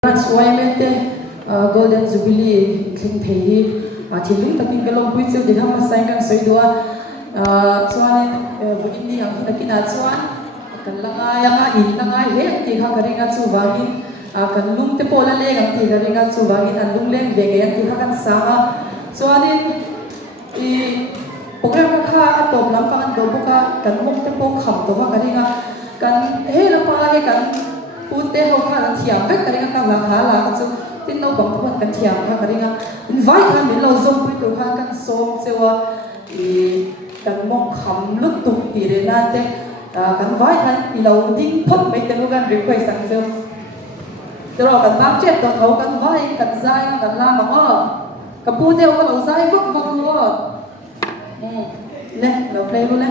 Suaimete Golden Jubilee thing thei thilung takin kalong pui chu diham sai kan soidua chuan buin ni ang hinakina chuan kan langa yanga in langa he ti kha karinga chu wangin kan lum te pola le ang ti karinga chu wangin an lung leng vege an ti kha kan sanga chuanin I program kha atom lam kan do boka kan mok te po kham to kha karinga kan he la pa he kan Pute ho kha thiam vek karinga ka la kha la chu tin no bang phuat kan thiam kha karinga invite kha min lo zom pui to kha kan som chewa I kan mok kham luk tu ti re na te kan vai kha I lo ding thot mai te lu kan request sang chu tro kan bang chet to thau kan vai kan zai kan la ma ngo ka pute ho lo zai vak vak lo ne lo play lu le